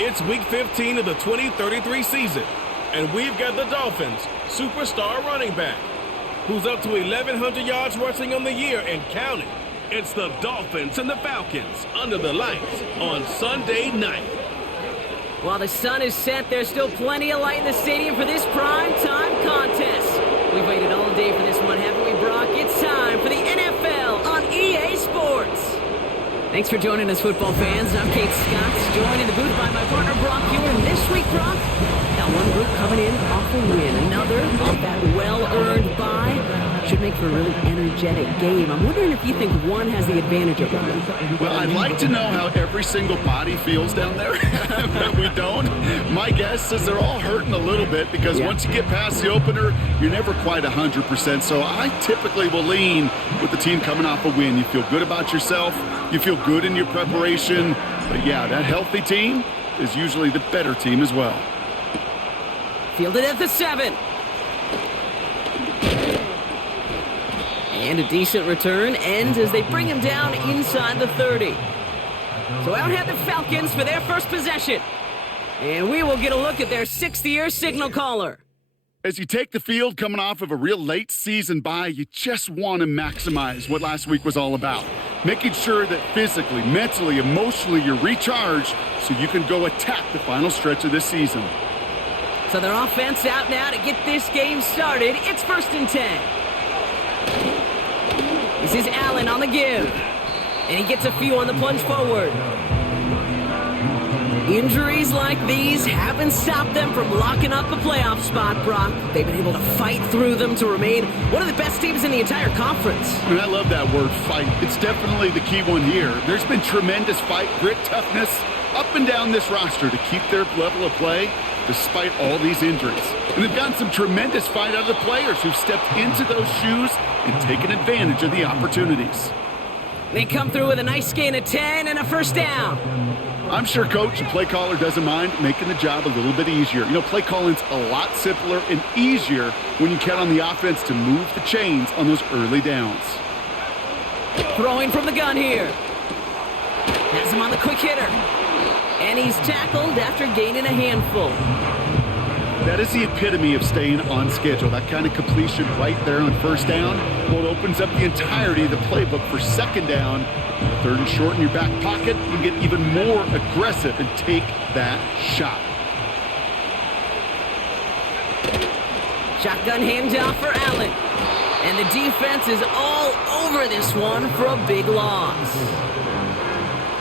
It's Week 15 of the 2033 season, and we've got the Dolphins' superstar running back, who's up to 1,100 yards rushing on the year and counting. It's the Dolphins and the Falcons under the lights on Sunday night. While the sun is set, there's still plenty of light in the stadium for this prime-time contest. We've waited all day for this one, haven't we, Brock? It's time for the NFL on EA Sports. Thanks for joining us, football fans. I'm Kate Scott, joined in the booth by my partner, Brock Hewer. And this week, Brock, got one group coming in off a win. Another off that well-earned bye. Should make for a really energetic game. I'm wondering if you think one has the advantage over the other. Well, I'd like to know how every single body feels down there, but we don't. My guess is they're all hurting a little bit because once you get past the opener, you're never quite 100%. So I typically will lean with the team coming off a win. You feel good about yourself. You feel good in your preparation. But yeah, that healthy team is usually the better team as well. Fielded at the 7. And a decent return ends as they bring him down inside the 30. So out head the Falcons for their first possession. And we will get a look at their 6th-year signal caller. As you take the field coming off of a real late season bye, you just want to maximize what last week was all about. Making sure that physically, mentally, emotionally, you're recharged so you can go attack the final stretch of this season. So their offense out now to get this game started. It's 1st and 10. This is Allen on the give. And he gets a few on the plunge forward. Injuries like these haven't stopped them from locking up the playoff spot, Brock. They've been able to fight through them to remain one of the best teams in the entire conference. And I love that word, fight. It's definitely the key one here. There's been tremendous fight, grit, toughness up and down this roster to keep their level of play despite all these injuries. And they've gotten some tremendous fight out of the players who've stepped into those shoes and taken advantage of the opportunities. They come through with a nice gain of 10 and a 1st down. I'm sure coach and play caller doesn't mind making the job a little bit easier. You know, play calling's a lot simpler and easier when you count on the offense to move the chains on those early downs. Throwing from the gun here. Has him on the quick hitter. And he's tackled after gaining a handful. That is the epitome of staying on schedule. That kind of completion right there on 1st down. Well, it opens up the entirety of the playbook for 2nd down. 3rd and short in your back pocket. You can get even more aggressive and take that shot. Shotgun handoff for Allen. And the defense is all over this one for a big loss.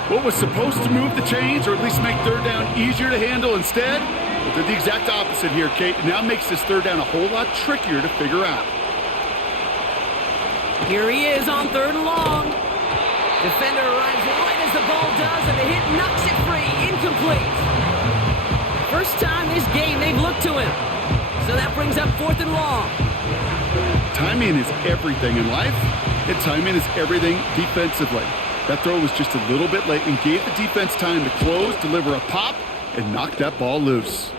What was supposed to move the chains or at least make 3rd down easier to handle instead? Well, did the exact opposite here, Kate. It now makes this 3rd down a whole lot trickier to figure out. Here he is on 3rd and long. Defender arrives right as the ball does, and the hit knocks it free. Incomplete. First time this game they've looked to him. So that brings up 4th and long. Timing is everything in life, and timing is everything defensively. That throw was just a little bit late and gave the defense time to close, deliver a pop, and knock that ball loose.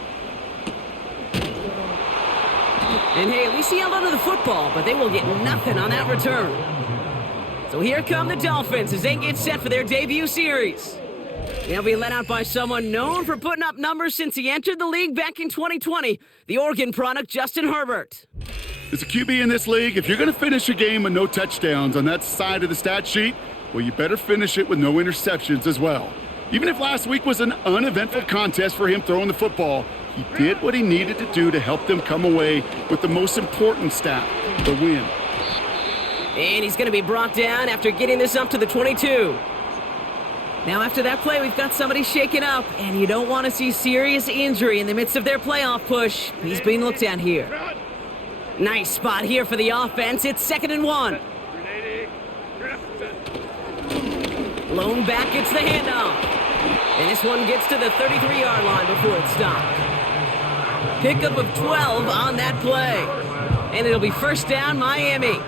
And hey, at least he held onto the football, but they will get nothing on that return. So here come the Dolphins as they get set for their debut series. They'll be led out by someone known for putting up numbers since he entered the league back in 2020, the Oregon product, Justin Herbert. As a QB in this league, if you're going to finish a game with no touchdowns on that side of the stat sheet, well, you better finish it with no interceptions as well. Even if last week was an uneventful contest for him throwing the football, he did what he needed to do to help them come away with the most important stat, the win. And he's going to be brought down after getting this up to the 22. Now after that play, we've got somebody shaken up, and you don't want to see serious injury in the midst of their playoff push. He's being looked at here. Nice spot here for the offense. It's 2nd and 1. Blown back, it's the handoff. And this one gets to the 33-yard line before it's stopped. Pickup of 12 on that play. And it'll be 1st down, Miami.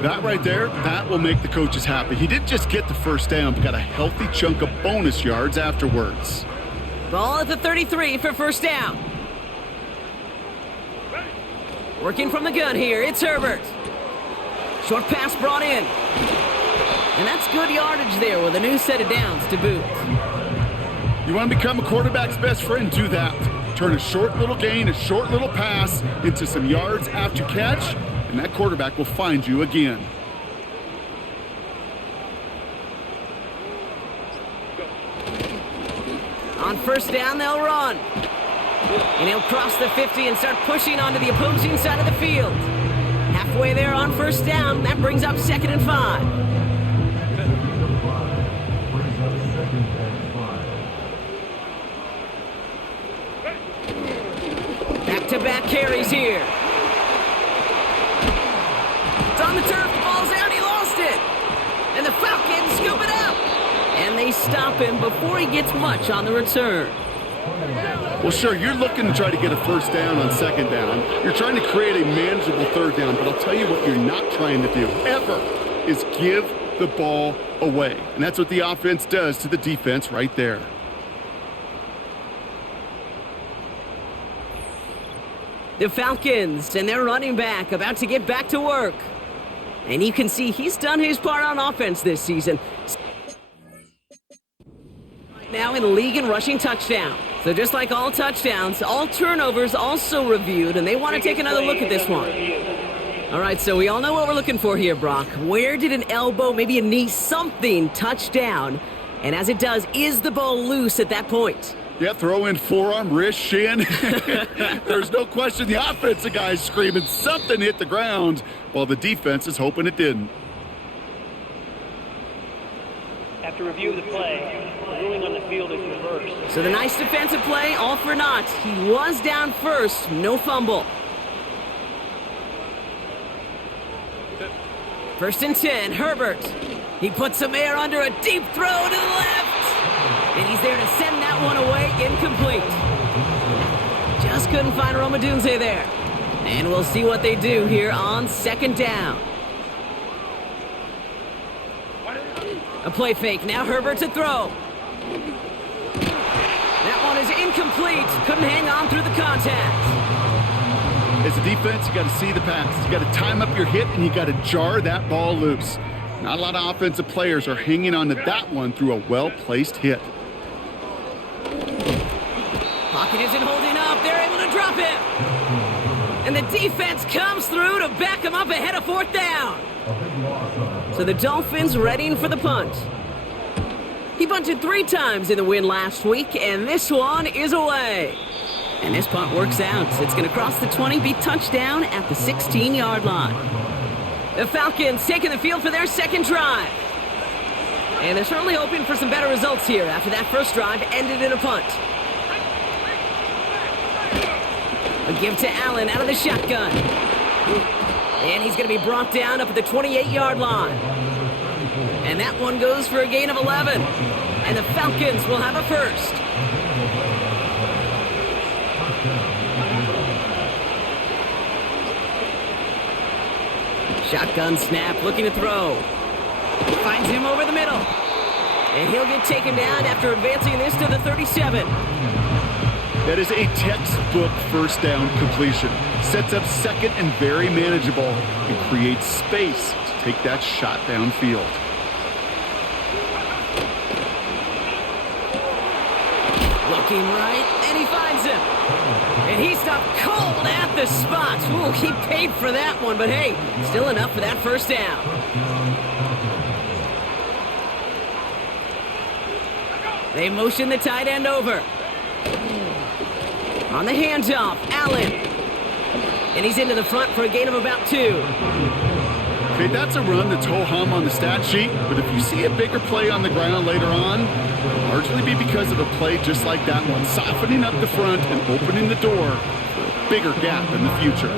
That right there, that will make the coaches happy. He didn't just get the 1st down, but got a healthy chunk of bonus yards afterwards. Ball at the 33 for 1st down. Working from the gun here, it's Herbert. Short pass brought in. And that's good yardage there with a new set of downs to boot. You want to become a quarterback's best friend? Do that. Turn a short little gain, a short little pass into some yards after catch, and that quarterback will find you again. On first down, they'll run. And he'll cross the 50 and start pushing onto the opposing side of the field. Halfway there on first down, that brings up 2nd and 5. Back-to-back carries here. It's on the turf, the ball's out, he lost it. And the Falcons scoop it up. And they stop him before he gets much on the return. Well, sure, you're looking to try to get a first down on 2nd down. You're trying to create a manageable 3rd down, but I'll tell you what you're not trying to do, ever, is give the ball away. And that's what the offense does to the defense right there. The Falcons and their running back about to get back to work. And you can see he's done his part on offense this season. Now in the league in rushing touchdown. So just like all touchdowns, all turnovers also reviewed, and they want to take another look at this one. All right, so we all know what we're looking for here, Brock. Where did an elbow, maybe a knee, something touch down? And as it does, is the ball loose at that point? Yeah, throw in forearm, wrist, shin. There's no question the offensive guy's screaming something hit the ground while the defense is hoping it didn't. After review of the play, the ruling on the field is reversed. So the nice defensive play, all for naught. He was down first, no fumble. 1st and 10, Herbert. He puts some air under a deep throw to the left. And he's there to send that one away, incomplete. Just couldn't find Romadunze there. And we'll see what they do here on 2nd down. A play fake, now Herbert to throw. That one is incomplete. Couldn't hang on through the contact. As a defense, you got to see the pass. You got to time up your hit, and you got to jar that ball loose. Not a lot of offensive players are hanging on to that one through a well-placed hit. Pocket isn't holding up. They're able to drop it. And the defense comes through to back him up ahead of 4th down. So the Dolphins readying for the punt. He punted 3 times in the win last week, and this one is away. And this punt works out. It's going to cross the 20, be touchdown at the 16-yard line. The Falcons taking the field for their 2nd drive. And they're certainly hoping for some better results here after that first drive ended in a punt. A give to Allen out of the shotgun. And he's going to be brought down up at the 28-yard line. And that one goes for a gain of 11. And the Falcons will have a first. Shotgun snap, looking to throw. Finds him over the middle. And he'll get taken down after advancing this to the 37. That is a textbook first down completion. Sets up 2nd and very manageable and creates space to take that shot downfield. Looking right, and he finds him. And he stopped cold at the spot. Ooh, he paid for that one, but hey, still enough for that first down. They motion the tight end over. On the handoff, Allen. And he's into the front for a gain of about 2. Okay, that's a run that's ho-hum on the stat sheet, but if you see a bigger play on the ground later on, it'll largely be because of a play just like that one, softening up the front and opening the door for a bigger gap in the future.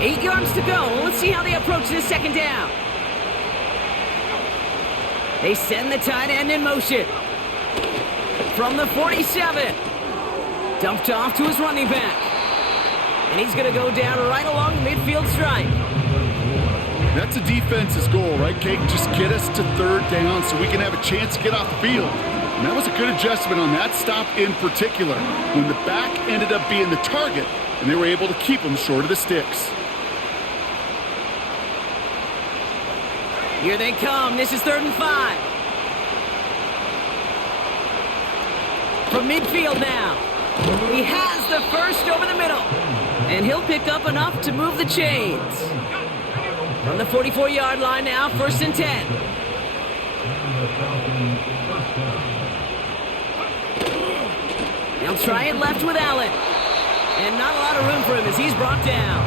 Eight yards to go. Let's see how they approach this 2nd down. They send the tight end in motion. From the 47. Dumped off to his running back. And he's going to go down right along the midfield stripe. That's a defense's goal, right, Kate? Just get us to 3rd down so we can have a chance to get off the field. And that was a good adjustment on that stop in particular, when the back ended up being the target, and they were able to keep him short of the sticks. Here they come. This is 3rd and 5. From midfield now. He has the first over the middle. And he'll pick up enough to move the chains. From the 44-yard line now, 1st and 10. They'll try it left with Allen. And not a lot of room for him as he's brought down.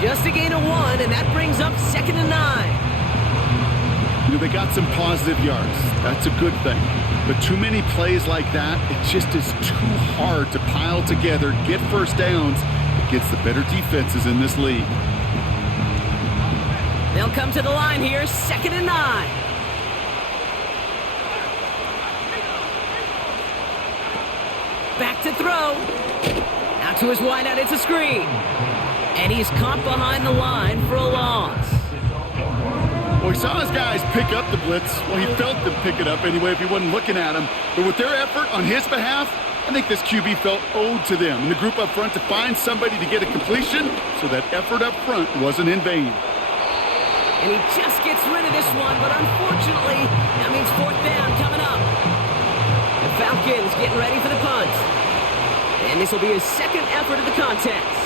Just a gain of 1, and that brings up 2nd and 9. You know, they got some positive yards. That's a good thing. But too many plays like that, it just is too hard to pile together, get first downs against the better defenses in this league. They'll come to the line here, 2nd and 9. Back to throw. Now to his wideout, it's a screen. And he's caught behind the line for a loss. Well, he saw his guys pick up the blitz. Well, he felt them pick it up anyway if he wasn't looking at him. But with their effort on his behalf, I think this QB felt owed to them and the group up front to find somebody to get a completion so that effort up front wasn't in vain. And he just gets rid of this one, but unfortunately, that means 4th down coming up. The Falcons getting ready for the punt. And this will be his 2nd effort of the contest.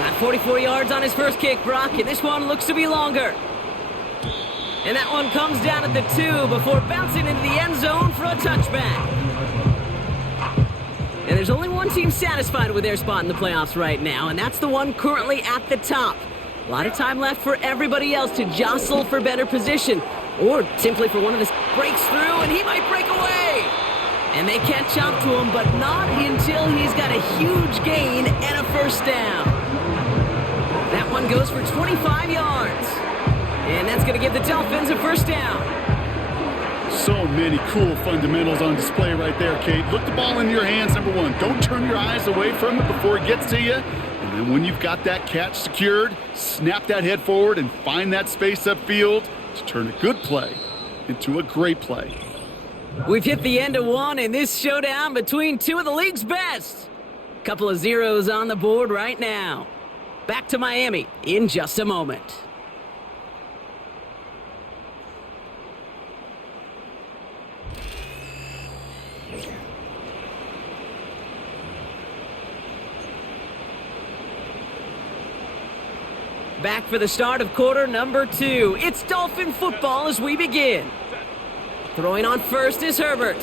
Got 44 yards on his first kick, Brock, and this one looks to be longer. And that one comes down at the 2 before bouncing into the end zone for a touchback. And there's only one team satisfied with their spot in the playoffs right now, and that's the one currently at the top. A lot of time left for everybody else to jostle for better position, or simply for one of this breaks through, and he might break away. And they catch up to him, but not until he's got a huge gain and a first down. That one goes for 25 yards. And that's going to give the Dolphins a first down. So many cool fundamentals on display right there, Kate. Look the ball in your hands, number 1. Don't turn your eyes away from it before it gets to you. And then when you've got that catch secured, snap that head forward and find that space upfield to turn a good play into a great play. We've hit the end of one in this showdown between two of the league's best. Couple of zeros on the board right now. Back to Miami in just a moment. Back for the start of quarter number 2. It's Dolphin football as we begin. Throwing on first is Herbert.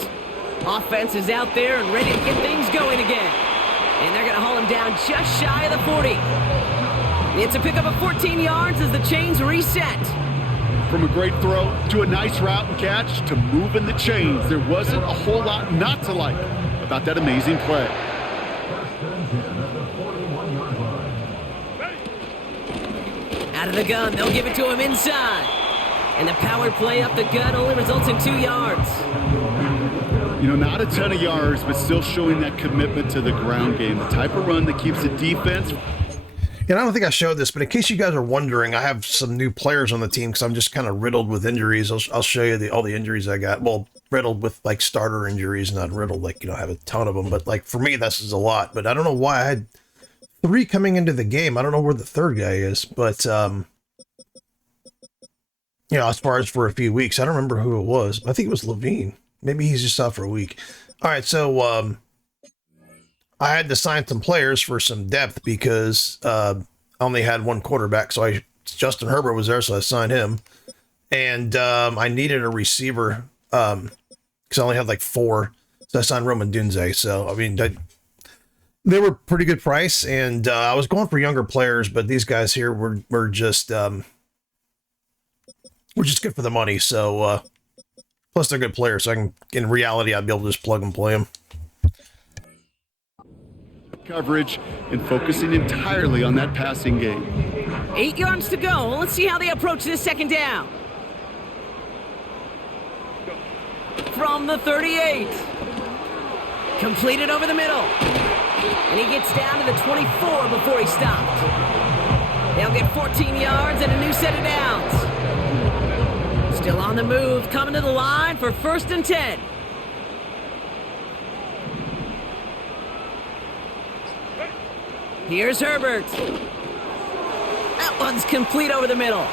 Offense is out there and ready to get things going again. And they're going to haul him down just shy of the 40. It's a pickup of 14 yards as the chains reset. From a great throw to a nice route and catch to moving the chains, there wasn't a whole lot not to like about that amazing play. Out of the gun, they'll give it to him inside. And the power play up the gut only results in 2 yards. You know, not a ton of yards, but still showing that commitment to the ground game. The type of run that keeps the defense. And I don't think I showed this, but in case you guys are wondering, I have some new players on the team because I'm just kind of riddled with injuries. I'll show you all the injuries I got. Well, riddled with like starter injuries, not riddled like, I have a ton of them. But like for me, this is a lot. But I don't know why I had 3 coming into the game. I don't know where the third guy is, but as far as for a few weeks, I don't remember who it was. I think it was Levine. Maybe he's just out for a week. All right, so I had to sign some players for some depth because I only had one quarterback. So Justin Herbert was there, so I signed him. And I needed a receiver because I only had like 4. So I signed Roman Dunze. So, I mean, they were pretty good price. And I was going for younger players, but these guys here were just good for the money. So, plus they're good players. So in reality, I'd be able to just plug and play them. Coverage and focusing entirely on that passing game. 8 yards to go. Let's see how they approach this second down. From the 38. Completed over the middle. And he gets down to the 24 before he stopped. They'll get 14 yards and a new set of downs. Still on the move, coming to the line for 1st and 10. Here's Herbert. That one's complete over the middle.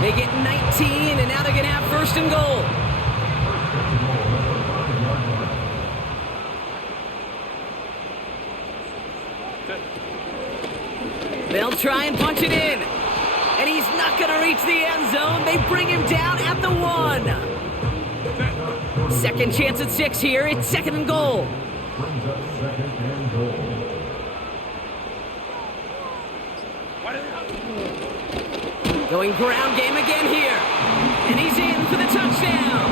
They get 19, and now they're going to have first and goal. They'll try and punch it in. And he's not going to reach the end zone. They bring him down at the 1. Second chance at 6 here. It's second and goal. Going ground game again here. And he's in for the touchdown.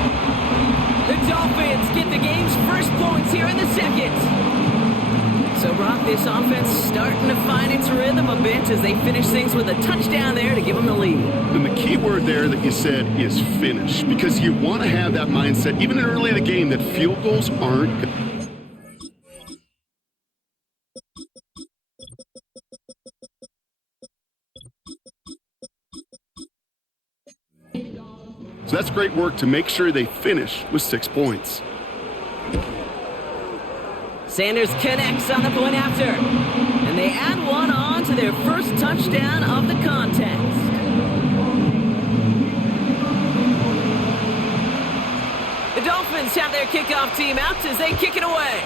The Dolphins get the game's first points here in the second. So, Brock, this offense starting to find its rhythm a bit as they finish things with a touchdown there to give them the lead. And the key word there that you said is finish, because you want to have that mindset, even early in the game, that field goals aren't good. So that's great work to make sure they finish with 6 points. Sanders connects on the point after. And they add one on to their first touchdown of the contest. The Dolphins have their kickoff team out as they kick it away.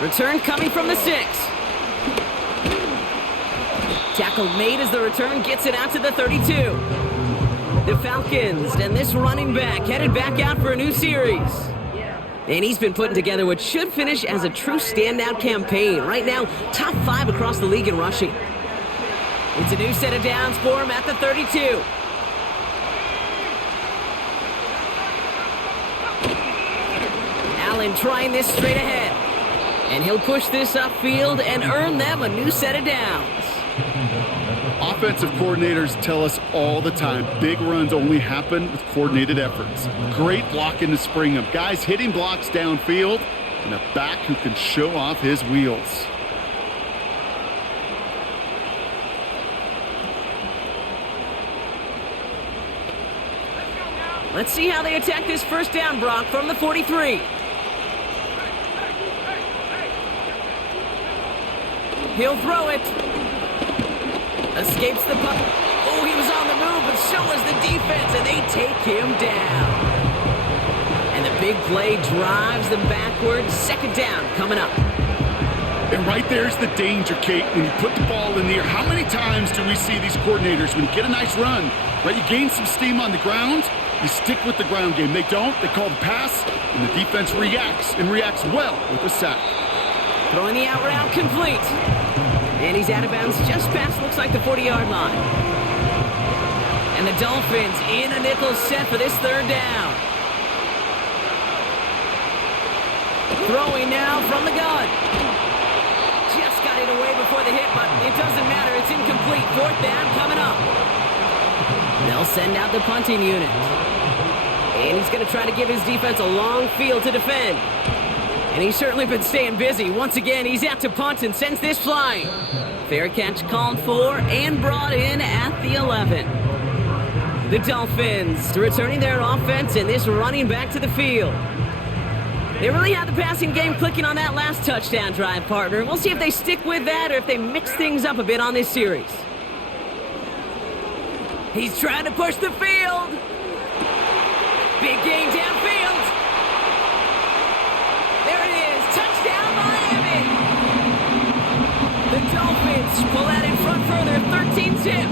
Return coming from the 6. Tackle made as the return gets it out to the 32. The Falcons and this running back headed back out for a new series. And he's been putting together what should finish as a true standout campaign. Right now, top 5 across the league in rushing. It's a new set of downs for him at the 32. Allen trying this straight ahead. And he'll push this upfield and earn them a new set of downs. Offensive coordinators tell us all the time, big runs only happen with coordinated efforts. Great blocking to spring them. Guys hitting blocks downfield, and a back who can show off his wheels. Let's see how they attack this first down, Brock, from the 43. He'll throw it. Escapes the puck. Oh, he was on the move, but so was the defense, and they take him down. And the big play drives them backwards. Second down coming up. And right there's the danger, Kate, when you put the ball in the air. How many times do we see these coordinators, when you get a nice run, right, you gain some steam on the ground, you stick with the ground game. They don't. They call the pass, and the defense reacts, and reacts well with a sack. Throwing the out route complete. And he's out of bounds just past, looks like, the 40-yard line. And the Dolphins in a nickel set for this third down. Throwing now from the gun. Just got it away before the hit, but it doesn't matter. It's incomplete. Fourth down coming up. They'll send out the punting unit. And he's going to try to give his defense a long field to defend. And he's certainly been staying busy. Once again, he's out to punt and sends this flying. Fair catch called for and brought in at the 11. The Dolphins returning their offense and this running back to the field. They really had the passing game clicking on that last touchdown drive, partner. We'll see if they stick with that or if they mix things up a bit on this series. He's trying to push the field. Big game downfield. There it is. Touchdown, Miami. The Dolphins pull that in front further. 13-zip.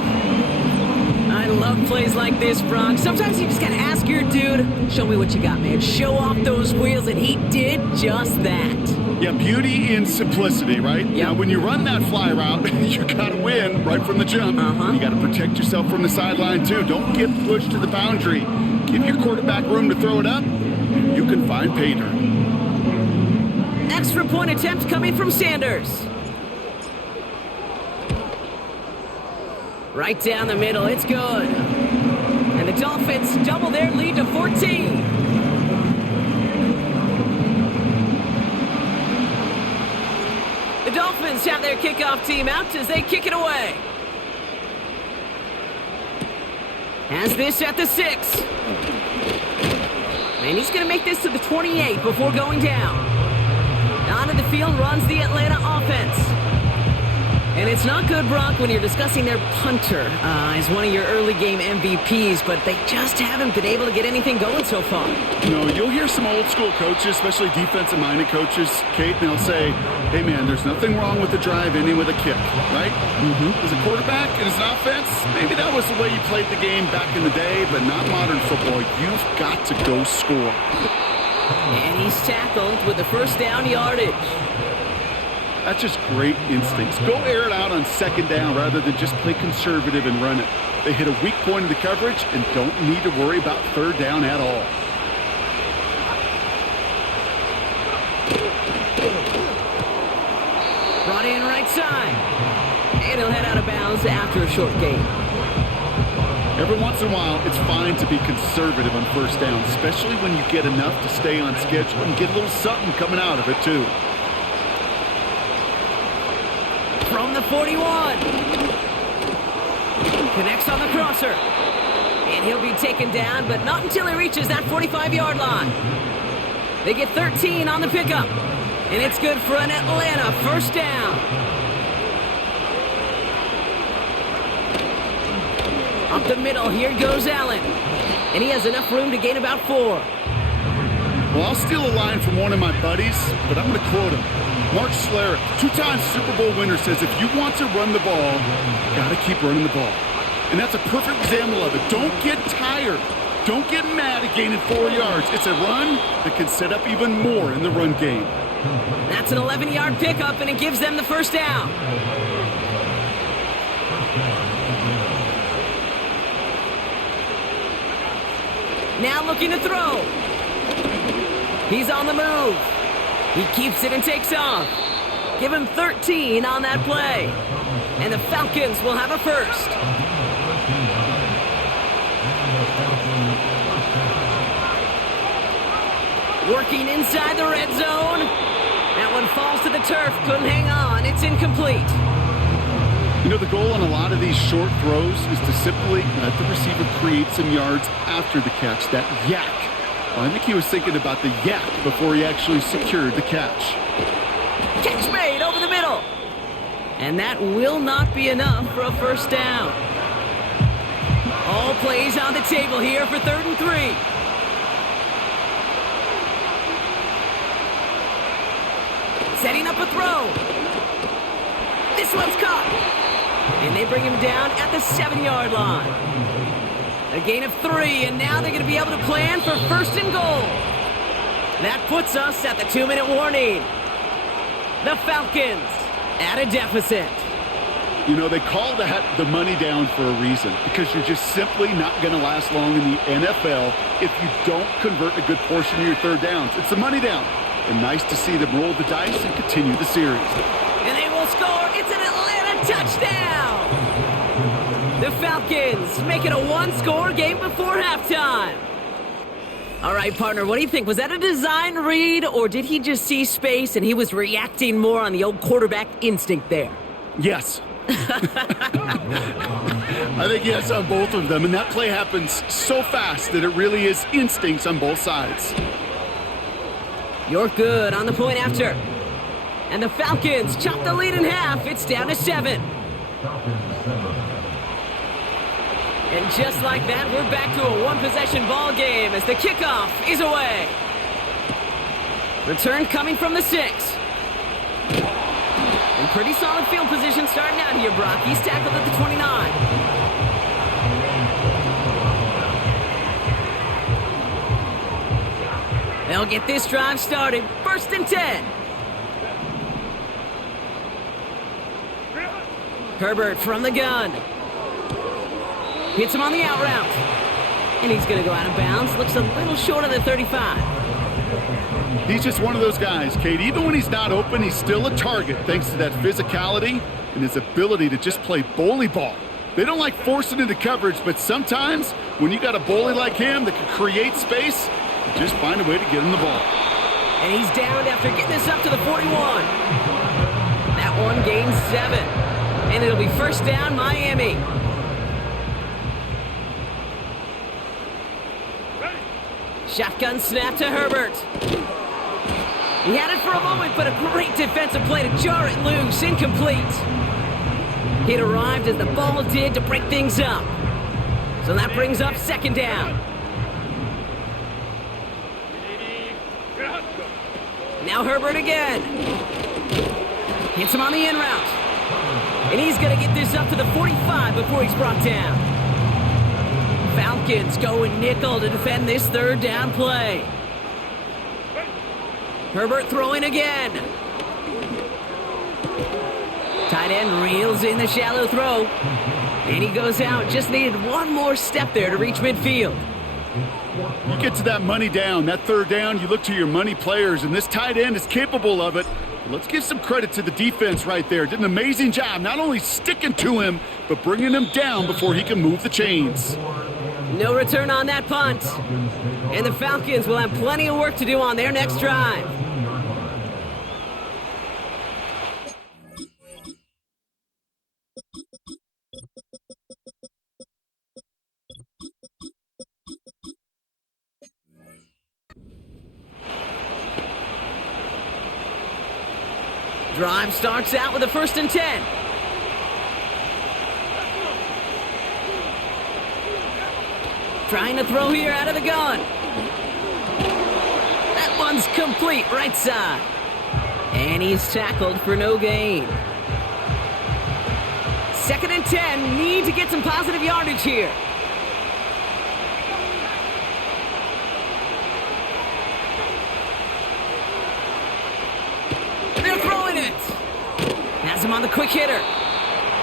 I love plays like this, Brock. Sometimes you just got to ask your dude, show me what you got, man. Show off those wheels, and he did just that. Yeah, beauty in simplicity, right? Yep. Now, when you run that fly route, you got to win right from the jump. You got to protect yourself from the sideline, too. Don't get pushed to the boundary. Give your quarterback room to throw it up, and you can find pay dirt. Extra point attempt coming from Sanders. Right down the middle, it's good. And the Dolphins double their lead to 14. The Dolphins have their kickoff team out as they kick it away. Has this at the 6. And he's going to make this to the 28 before going down. Onto the field runs the Atlanta offense. And it's not good, Brock, when you're discussing their punter as one of your early game MVPs, but they just haven't been able to get anything going so far. You'll hear some old school coaches, especially defensive-minded coaches, Kate, and they'll say, hey, man, there's nothing wrong with the drive ending with a kick, right? As a quarterback and as an offense, maybe that was the way you played the game back in the day, but not modern football. You've got to go score. And he's tackled with the first down yardage. That's just great instincts. Go air it out on second down rather than just play conservative and run it. They hit a weak point in the coverage and don't need to worry about third down at all. Brought in right side. And he'll head out of bounds after a short gain. Every once in a while, it's fine to be conservative on first down, especially when you get enough to stay on schedule and get a little something coming out of it, too. From the 41. Connects on the crosser. And he'll be taken down, but not until he reaches that 45-yard line. They get 13 on the pickup. And it's good for an Atlanta first down. Up the middle, here goes Allen. And he has enough room to gain about 4. Well, I'll steal a line from one of my buddies, but I'm going to quote him. Mark Schlereth, 2-time Super Bowl winner, says if you want to run the ball, you got to keep running the ball. And that's a perfect example of it. Don't get tired. Don't get mad at gaining 4 yards. It's a run that can set up even more in the run game. That's an 11-yard pickup, and it gives them the first down. Now looking to throw. He's on the move. He keeps it and takes off. Give him 13 on that play. And the Falcons will have a first. Working inside the red zone. That one falls to the turf. Couldn't hang on. It's incomplete. The goal on a lot of these short throws is to simply let the receiver create some yards after the catch, that yak. Well, I think he was thinking about the yak before he actually secured the catch. Catch made over the middle. And that will not be enough for a first down. All plays on the table here for 3rd and 3. Setting up a throw. This one's caught. And they bring him down at the 7-yard line. A gain of 3, and now they're going to be able to plan for 1st and goal. That puts us at the 2-minute warning. The Falcons at a deficit. They call that the money down for a reason, because you're just simply not going to last long in the NFL if you don't convert a good portion of your third downs. It's the money down. And nice to see them roll the dice and continue the series. And they will score. It's an Atlanta touchdown. The Falcons make it a 1-score game before halftime. All right, partner, what do you think? Was that a design read, or did he just see space and he was reacting more on the old quarterback instinct there? Yes. I think yes on both of them, and that play happens so fast that it really is instincts on both sides. You're good on the point after. And the Falcons chop the lead in half. It's down to 7. And just like that, we're back to a 1-possession ball game as the kickoff is away. Return coming from the 6. And pretty solid field position starting out here, Brock. He's tackled at the 29. They'll get this drive started. 1st and 10. Herbert from the gun. Hits him on the out route. And he's going to go out of bounds. Looks a little short of the 35. He's just one of those guys, Kate. Even when he's not open, he's still a target thanks to that physicality and his ability to just play bully ball. They don't like forcing into coverage, but sometimes when you got a bully like him that can create space, you just find a way to get him the ball. And he's down after getting this up to the 41. That one gains 7. And it'll be first down, Miami. Shotgun snap to Herbert. He had it for a moment, but a great defensive play to jar it loose. Incomplete. He'd arrived as the ball did to break things up. So that brings up second down. Now Herbert again. Hits him on the in route. And he's going to get this up to the 45 before he's brought down. Falcons going nickel to defend this third down play. Herbert throwing again. Tight end reels in the shallow throw. And he goes out. Just needed one more step there to reach midfield. You get to that money down, that third down, you look to your money players, and this tight end is capable of it. Let's give some credit to the defense right there. Did an amazing job, not only sticking to him, but bringing him down before he can move the chains. No return on that punt. And the Falcons will have plenty of work to do on their next drive. Drive starts out with a 1st and 10. Trying to throw here out of the gun. That one's complete, right side. And he's tackled for no gain. 2nd and 10, need to get some positive yardage here. They're throwing it. Has him on the quick hitter.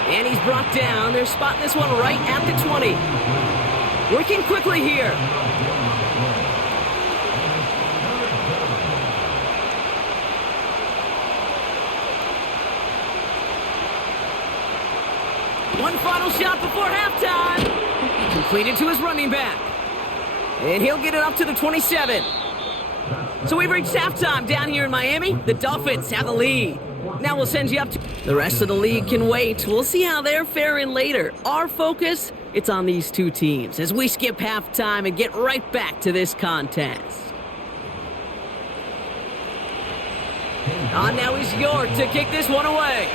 And he's brought down. They're spotting this one right at the 20. Working quickly here. One final shot before halftime. Completed to his running back. And he'll get it up to the 27. So we've reached halftime down here in Miami. The Dolphins have the lead. Now we'll send you up to... The rest of the league can wait. We'll see how they're faring later. Our focus, it's on these two teams as we skip halftime and get right back to this contest. On now is York to kick this one away.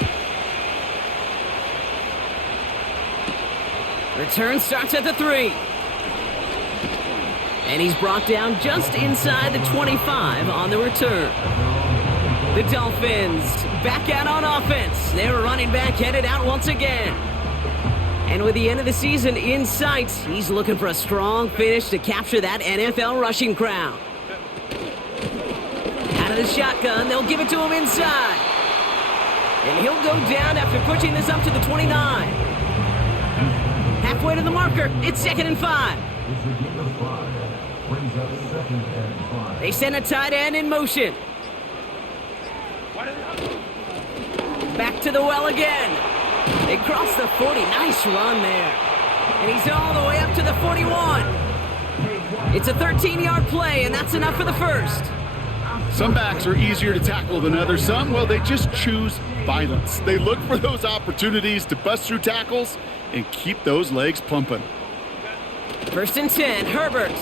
Return starts at the 3. And he's brought down just inside the 25 on the return. The Dolphins back out on offense. Their running back headed out once again. And with the end of the season in sight, he's looking for a strong finish to capture that NFL rushing crown. Out of the shotgun, they'll give it to him inside. And he'll go down after pushing this up to the 29. Halfway to the marker, it's 2nd and 5. They send a tight end in motion. Back to the well again. They cross the 40. Nice run there. And he's all the way up to the 41. It's a 13-yard play, and that's enough for the first. Some backs are easier to tackle than others. Some, well, they just choose violence. They look for those opportunities to bust through tackles and keep those legs pumping. 1st and 10, Herbert.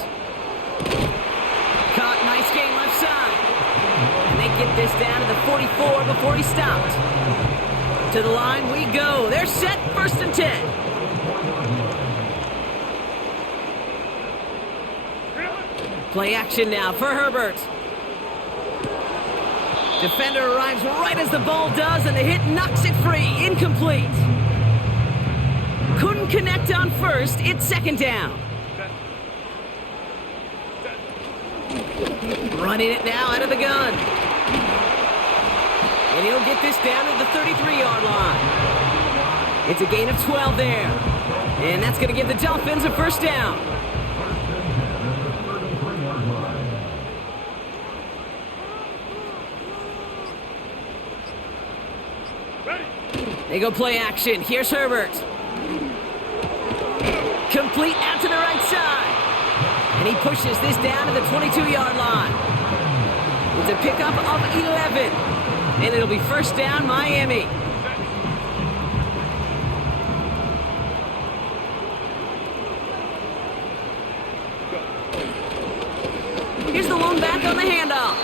Caught, nice game left side. And they get this down to the 44 before he stopped. To the line we go. They're set, 1st and 10. Play action now for Herbert. Defender arrives right as the ball does, and the hit knocks it free. Incomplete. Couldn't connect on first. It's 2nd down. Running it now out of the gun. And he'll get this down to the 33-yard line. It's a gain of 12 there. And that's going to give the Dolphins a 1st down. They go play action. Here's Herbert. Complete out to the right side. And he pushes this down to the 22-yard line. It's a pickup of 11. And it'll be 1st down, Miami. Here's the lone back on the handoff.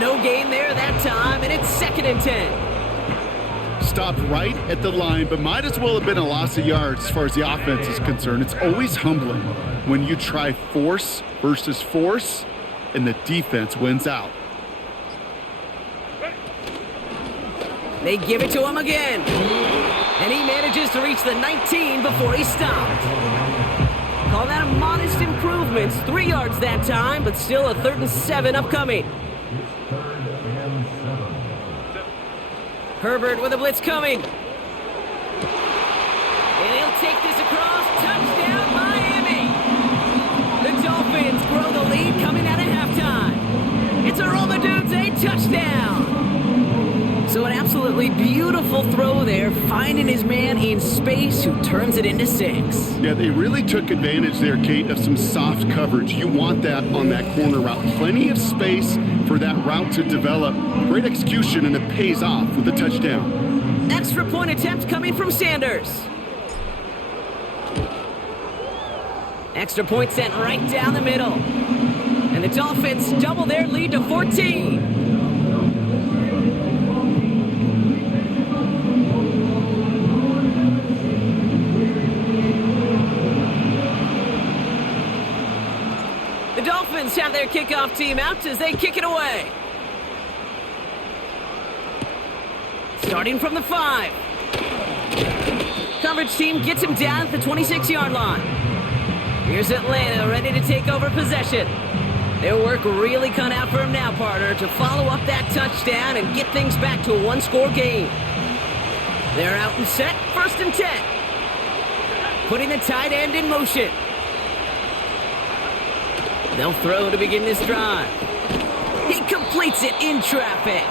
No gain there that time, and it's 2nd and 10. stopped right at the line, but might as well have been a loss of yards as far as the offense is concerned. It's always humbling when you try force versus force and the defense wins out. They give it to him again. And he manages to reach the 19 before he stopped. Call that a modest improvement. 3 yards that time, but still a 3rd and 7 upcoming. Herbert with a blitz coming. And he'll take this across. Touchdown, Miami. The Dolphins grow the lead coming out of halftime. It's a Roma Dudes, a touchdown. So an absolutely beautiful throw there, finding his man in space who turns it into 6. Yeah, they really took advantage there, Kate, of some soft coverage. You want that on that corner route. Plenty of space for that route to develop. Great execution, and it pays off with a touchdown. Extra point attempt coming from Sanders. Extra point sent right down the middle. And the Dolphins double their lead to 14. The Dolphins have their kickoff team out as they kick it away. Starting from the 5. Coverage team gets him down at the 26-yard line. Here's Atlanta ready to take over possession. Their work really cut out for him now, partner, to follow up that touchdown and get things back to a one-score game. They're out and set, 1st and 10. Putting the tight end in motion. They'll throw to begin this drive. He completes it in traffic.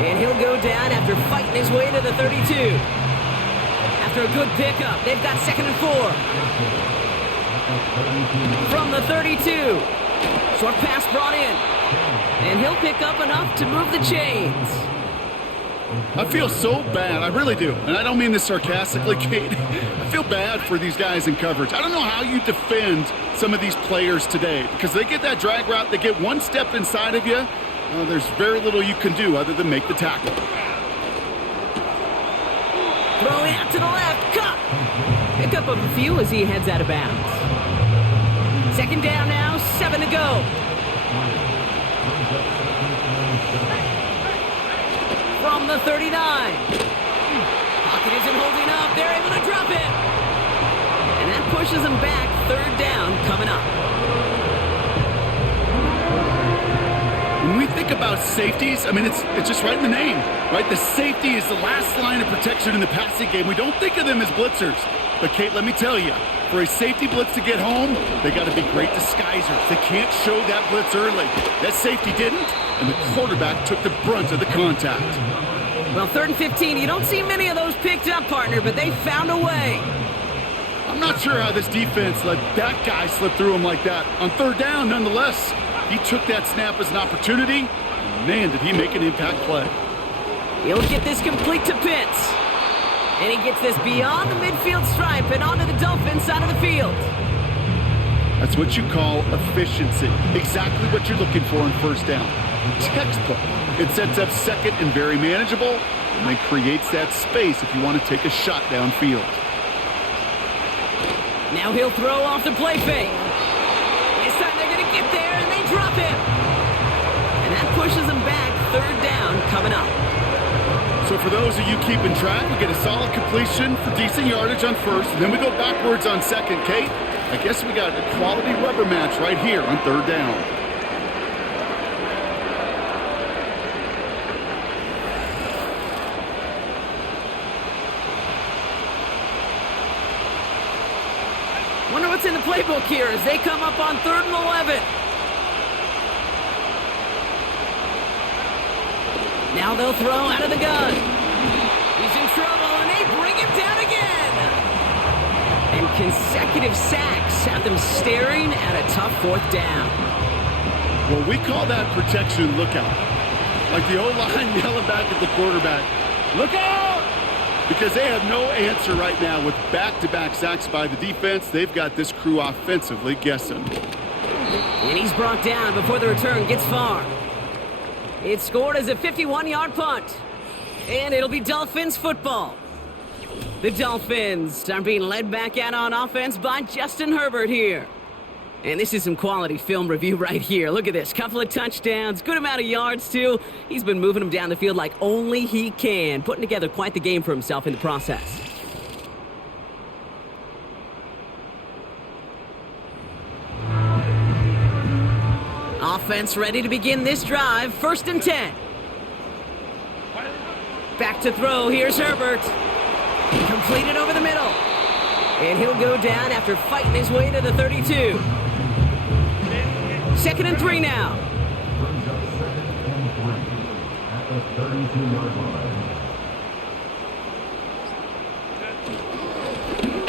And he'll go down after fighting his way to the 32. After a good pickup, they've got 2nd and 4. From the 32. Short pass brought in. And he'll pick up enough to move the chains. I feel so bad. I really do. And I don't mean this sarcastically, Kate. I feel bad for these guys in coverage. I don't know how you defend some of these players today, because they get that drag route, they get one step inside of you. There's very little you can do other than make the tackle. Throwing out to the left. Cut. Pick up a few as he heads out of bounds. 2nd down now, 7 to go. From the 39. Pocket isn't holding up. They're able to drop it. And that pushes them back. 3rd down coming up. When we think about safeties, I mean, it's just right in the name, right? The safety is the last line of protection in the passing game. We don't think of them as blitzers. But, Kate, let me tell you, for a safety blitz to get home, they got to be great disguisers. They can't show that blitz early. That safety didn't, and the quarterback took the brunt of the contact. Well, 3rd and 15, you don't see many of those picked up, partner, but they found a way. I'm not sure how this defense let that guy slip through him like that. On 3rd down, nonetheless, he took that snap as an opportunity. Man, did he make an impact play. He'll get this complete to Pitts. And he gets this beyond the midfield stripe and onto the Dolphins side of the field. That's what you call efficiency. Exactly what you're looking for on 1st down. Textbook. It sets up 2nd and very manageable, and then creates that space if you want to take a shot downfield. Now he'll throw off the play fake. This time they're going to get there, and they drop him. And that pushes them back. 3rd down coming up. So for those of you keeping track, we get a solid completion for decent yardage on 1st, and then we go backwards on 2nd. Kate, I guess we got a quality rubber match right here on 3rd down. Wonder what's in the playbook here as they come up on 3rd and 11. Now they'll throw out of the gun. He's in trouble, and they bring him down again. And consecutive sacks have them staring at a tough 4th down. Well, we call that protection lookout. Like the O-line yelling back at the quarterback, look out! Because they have no answer right now with back-to-back sacks by the defense. They've got this crew offensively guessing. And he's brought down before the return gets far. It's scored as a 51-yard punt. And it'll be Dolphins football. The Dolphins are being led back out on offense by Justin Herbert here. And this is some quality film review right here. Look at this. Couple of touchdowns, good amount of yards too. He's been moving them down the field like only he can, putting together quite the game for himself in the process. Offense ready to begin this drive. 1st and 10. Back to throw. Here's Herbert. Completed over the middle. And he'll go down after fighting his way to the 32. 2nd and 3 now.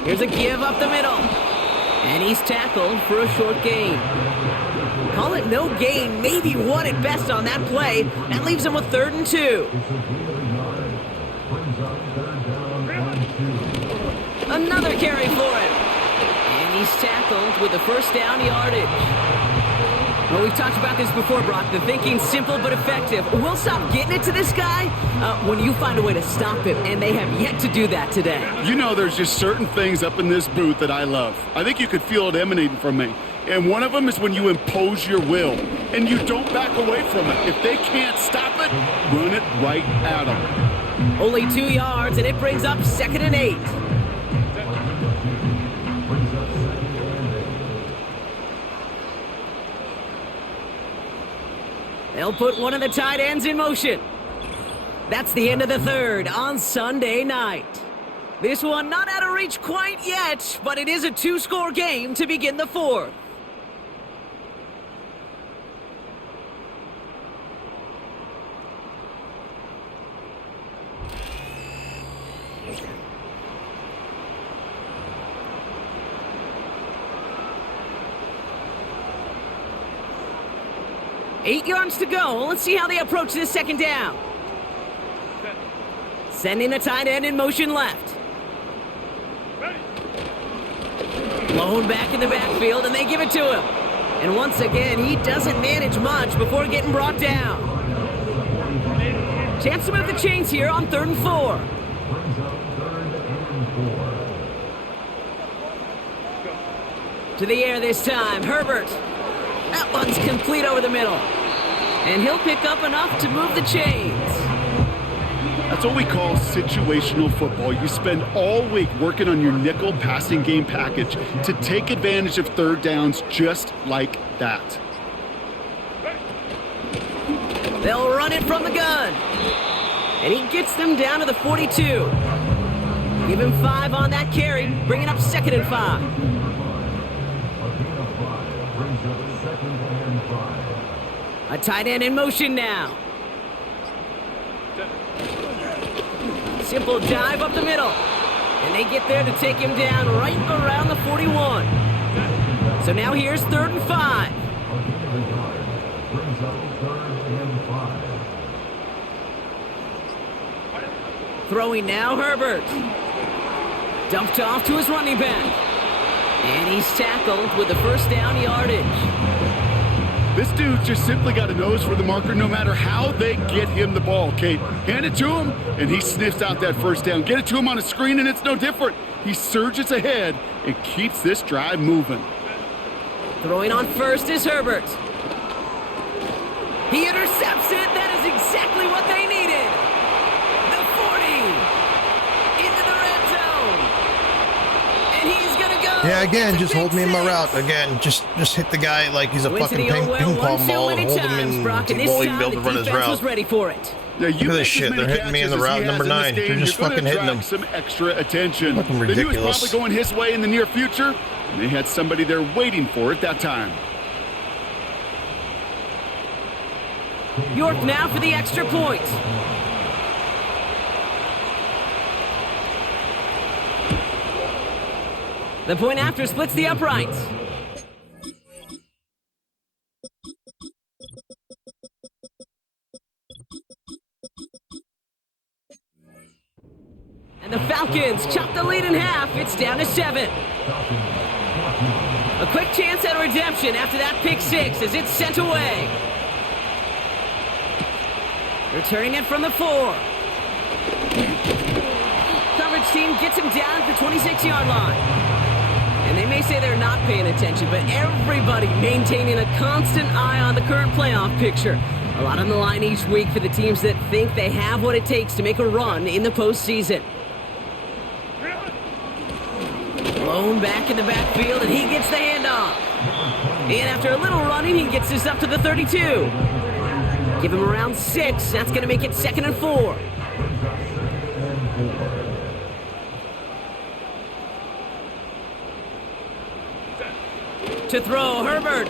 Here's a give up the middle. And he's tackled for a short gain. Call it no gain, maybe one at best on that play. That leaves him with 3rd and 2. Another carry for him. And he's tackled with the 1st down yardage. Well, we've talked about this before, Brock. The thinking's simple but effective. We'll stop getting it to this guy when you find a way to stop him, and they have yet to do that today. You know, there's just certain things up in this booth that I love. I think you could feel it emanating from me. And one of them is when you impose your will, and you don't back away from it. If they can't stop it, run it right at them. Only 2 yards, and it brings up 2nd and 8. They'll put one of the tight ends in motion. That's the end of the 3rd on Sunday night. This one not out of reach quite yet, but it is a 2-score game to begin the 4th. Eight yards to go. Let's see how they approach this 2nd down. Sending the tight end in motion left. Blown back in the backfield, and they give it to him. And once again, he doesn't manage much before getting brought down. Chance to move the chains here on 3rd and 4. To the air this time, Herbert. That one's complete over the middle. And he'll pick up enough to move the chains. That's what we call situational football. You spend all week working on your nickel passing game package to take advantage of 3rd downs just like that. They'll run it from the gun. And he gets them down to the 42. Give him 5 on that carry, bringing up 2nd and 5. A tight end in motion now. Simple dive up the middle. And they get there to take him down right around the 41. So now here's 3rd and 5. Throwing now, Herbert. Dumped off to his running back. And he's tackled with the 1st down yardage. This dude just simply got a nose for the marker no matter how they get him the ball, Kate. Hand it to him, and he sniffs out that 1st down. Get it to him on a screen, and it's no different. He surges ahead and keeps this drive moving. Throwing on 1st is Herbert. He intercepts it. That is exactly what they needed. The 40 into the red zone. And he's going to go. Yeah, again, just hold me in my route. Again, just hit the guy like he's a fucking ping pong ball and hold him in while he built to run his route. Was ready for it. Yeah, look at this shit. They're hitting me in the route number 9. They're just fucking hitting them. Some extra attention. Fucking They knew it was ridiculous. probably going his way in the near future, and they had somebody there waiting for it that time. York now for the extra point. The point after splits the uprights. And the Falcons chop the lead in half. It's down to 7. A quick chance at a redemption after that pick 6 as it's sent away. Returning it from the 4. coverage team gets him down at the 26-yard line. And they may say they're not paying attention, but everybody maintaining a constant eye on the current playoff picture. A lot on the line each week for the teams that think they have what it takes to make a run in the postseason. Blown back in the backfield, and he gets the handoff. And after a little running, he gets this up to the 32. Give him around 6. That's going to make it 2nd and 4. To throw, Herbert.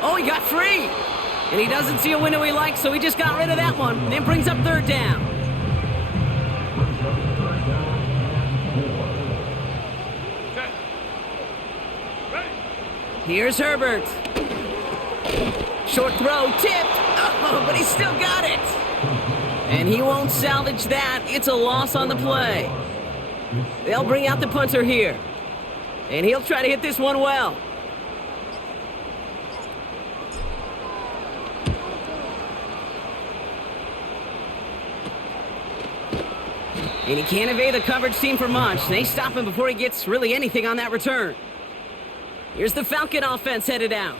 Oh, he got free. And he doesn't see a window he likes, so he just got rid of that one. And it brings up 3rd down. Here's Herbert. Short throw, tipped. Oh, but he still got it. And he won't salvage that. It's a loss on the play. They'll bring out the punter here. And he'll try to hit this one well. And he can't evade the coverage team for much. They stop him before he gets really anything on that return. Here's the Falcon offense headed out.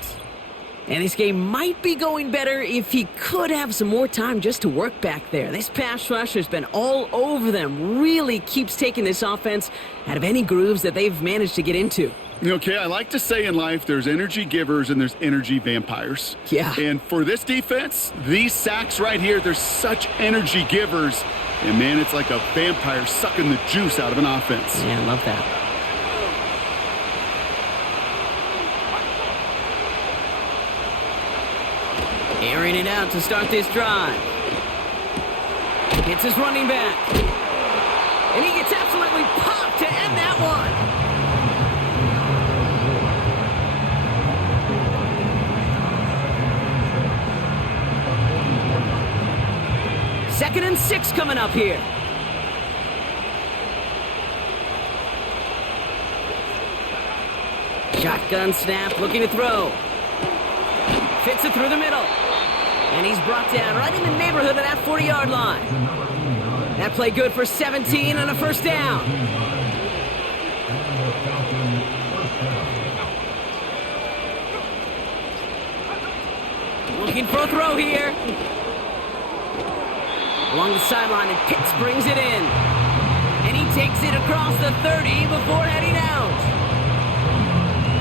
And this game might be going better if he could have some more time just to work back there. This pass rush has been all over them. Really keeps taking this offense out of any grooves that they've managed to get into. Okay, I like to say in life there's energy givers and there's energy vampires. Yeah. And for this defense, these sacks right here, they're such energy givers. And man, it's like a vampire sucking the juice out of an offense. Yeah, I love that. Airing it out to start this drive. Hits his running back. And he gets absolutely popped to end that one. 2nd and 6 coming up here. Shotgun snap, looking to throw. Fits it through the middle. And he's brought down right in the neighborhood of that 40-yard line. That play good for 17 and a 1st down. Looking for a throw here. Along the sideline, and Pitts brings it in. And he takes it across the 30 before heading out.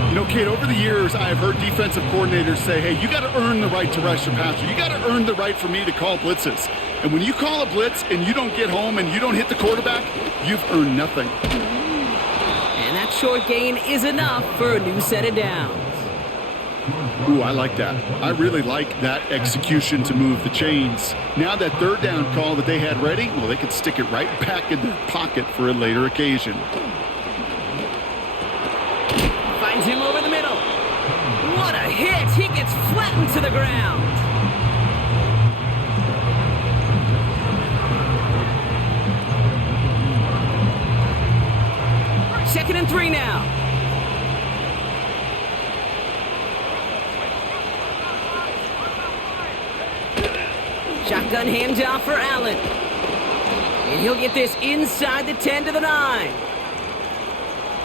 You know, Kate, over the years, I've heard defensive coordinators say, hey, you got to earn the right to rush the passer. You got to earn the right for me to call blitzes. And when you call a blitz and you don't get home and you don't hit the quarterback, you've earned nothing. And that short gain is enough for a new set of downs. Ooh, I like that. I really like that execution to move the chains. Now that 3rd down call that they had ready, well, they could stick it right back in their pocket for a later occasion. Finds him over the middle. What a hit! He gets flattened to the ground. Second and 3 now. Shotgun handoff for Allen. And he'll get this inside the 10 to the 9.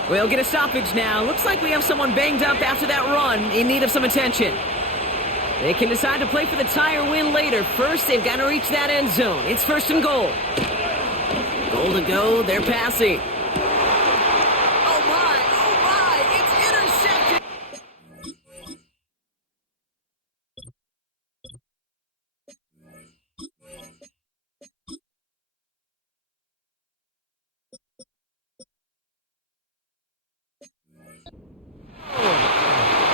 We'll get a stoppage now. Looks like we have someone banged up after that run in need of some attention. They can decide to play for the tie or win later. First, they've got to reach that end zone. It's 1st and goal. Goal to go. They're passing. Oh, my. It's intercepted.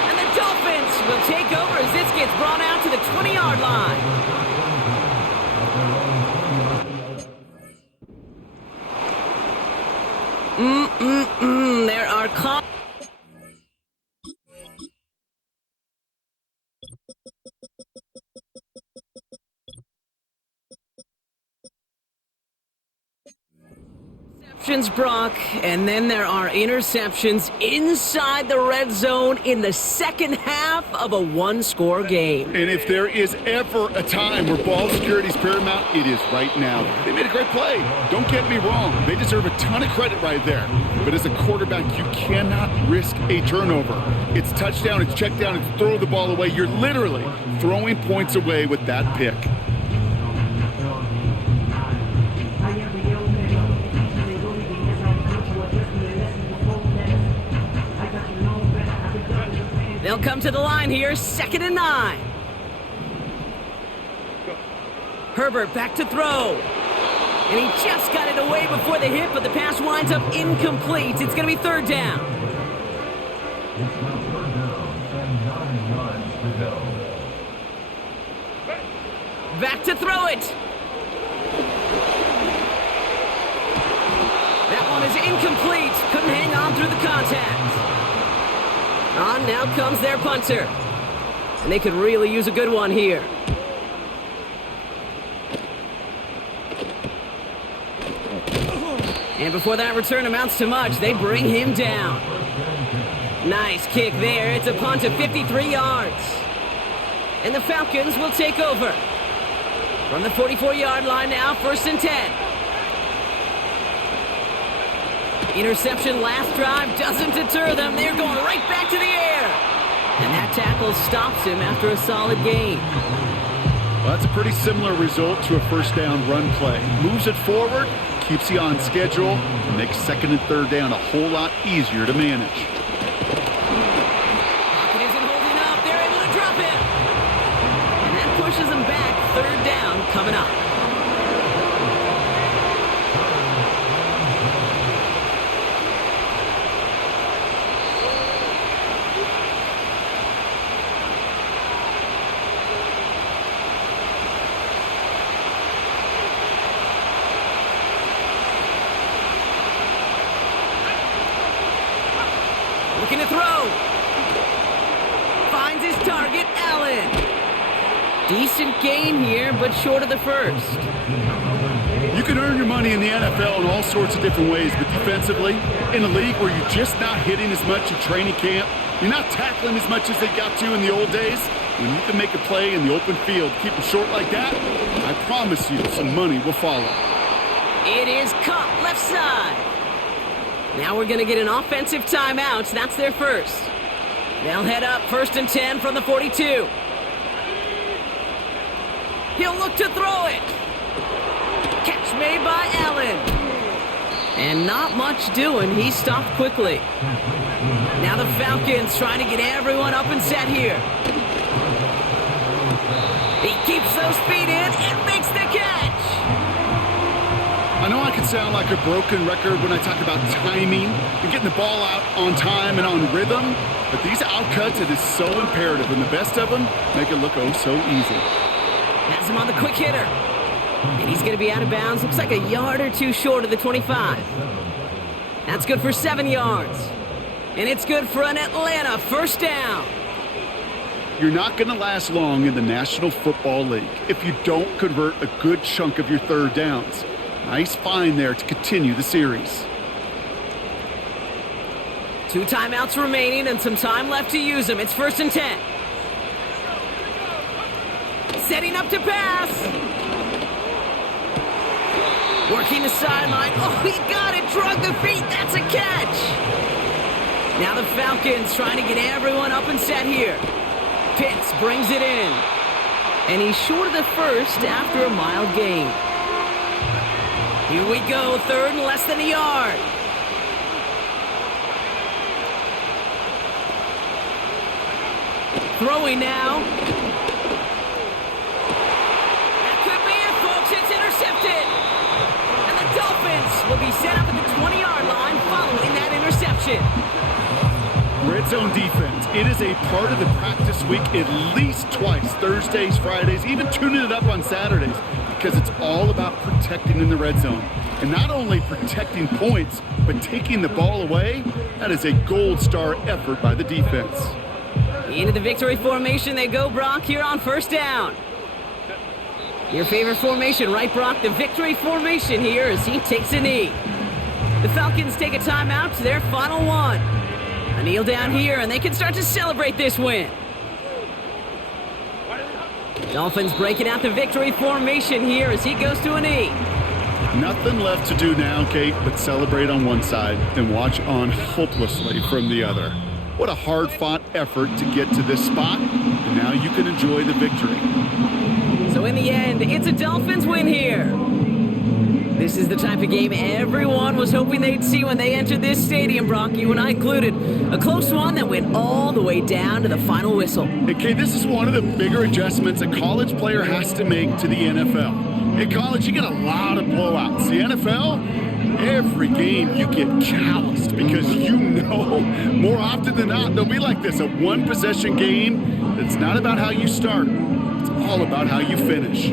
And the Dolphins will take over as this gets brought out to the 20-yard line. There are calls. interceptions, Brock, and then there are interceptions inside the red zone in the second half of a one-score game. And if there is ever a time where ball security is paramount, it is right now. They made a great play. Don't get me wrong. They deserve a ton of credit right there. But as a quarterback, you cannot risk a turnover. It's touchdown, it's check down, it's throw the ball away. You're literally throwing points away with that pick. They'll come to the line here, 2nd and 9. Herbert back to throw. And he just got it away before the hit, but the pass winds up incomplete. It's going to be 3rd down. Back to throw it. That one is incomplete. Couldn't hang on through the contact. On now comes their punter. And they could really use a good one here. And before that return amounts to much, they bring him down. Nice kick there. It's a punt of 53 yards. And the Falcons will take over. From the 44-yard line now, 1st and 10. Interception last drive doesn't deter them. They're going right back to the air. And that tackle stops him after a solid gain. Well, that's a pretty similar result to a 1st down run play. Moves it forward, keeps you on schedule, and makes 2nd and 3rd down a whole lot easier to manage. Pocket isn't holding up. They're able to drop him. And that pushes him back. 3rd down coming up. Looking to throw. Finds his target, Allen. Decent gain here, but short of the 1st. You can earn your money in the NFL in all sorts of different ways, but defensively, in a league where you're just not hitting as much in training camp, you're not tackling as much as they got to in the old days, when you can make a play in the open field, keep it short like that, I promise you some money will follow. It is caught left side. Now we're going to get an offensive timeout. That's their 1st. They'll head up 1st and 10 from the 42. He'll look to throw it. Catch made by Allen. And not much doing. He stopped quickly. Now the Falcons trying to get everyone up and set here. He keeps those feet in and makes the catch. I know I can sound like a broken record when I talk about timing and getting the ball out on time and on rhythm, but these outcuts, it is so imperative, and the best of them make it look oh so easy. Has him on the quick hitter. And he's going to be out of bounds. Looks like a yard or two short of the 25. That's good for 7 yards. And it's good for an Atlanta 1st down. You're not going to last long in the National Football League if you don't convert a good chunk of your 3rd downs. Nice find there to continue the series. 2 timeouts remaining and some time left to use them. It's 1st and 10. Setting up to pass. Working the sideline. Oh, he got it. Drug the feet. That's a catch. Now the Falcons trying to get everyone up and set here. Pitts brings it in. And he's short of the 1st after a mild gain. Here we go, 3rd and less than a yard. Throwing now. That could be it, folks. It's intercepted. And the Dolphins will be set up at the 20-yard line following that interception. Red zone defense. It is a part of the practice week at least twice, Thursdays, Fridays, even tuning it up on Saturdays, because it's all about protecting in the red zone. And not only protecting points, but taking the ball away. That is a gold star effort by the defense. Into the victory formation they go, Brock, here on 1st down. Your favorite formation, right, Brock? The victory formation here as he takes a knee. The Falcons take a timeout to their final one. A kneel down here, and they can start to celebrate this win. Dolphins breaking out the victory formation here as he goes to a knee. Nothing left to do now, Kate, but celebrate on one side and watch on hopelessly from the other. What a hard-fought effort to get to this spot, and now you can enjoy the victory. So in the end, it's a Dolphins win here. This is the type of game everyone was hoping they'd see when they entered this stadium, Brock, you and I included. A close one that went all the way down to the final whistle. Okay, this is one of the bigger adjustments a college player has to make to the NFL. In college, you get a lot of blowouts. The NFL, every game you get calloused because you know more often than not they'll be like this, a one-possession game. It's not about how you start. It's all about how you finish.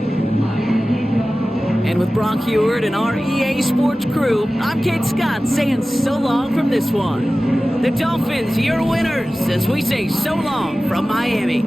And with Brock Heward and our EA Sports crew, I'm Kate Scott saying so long from this one. The Dolphins, your winners, as we say so long from Miami.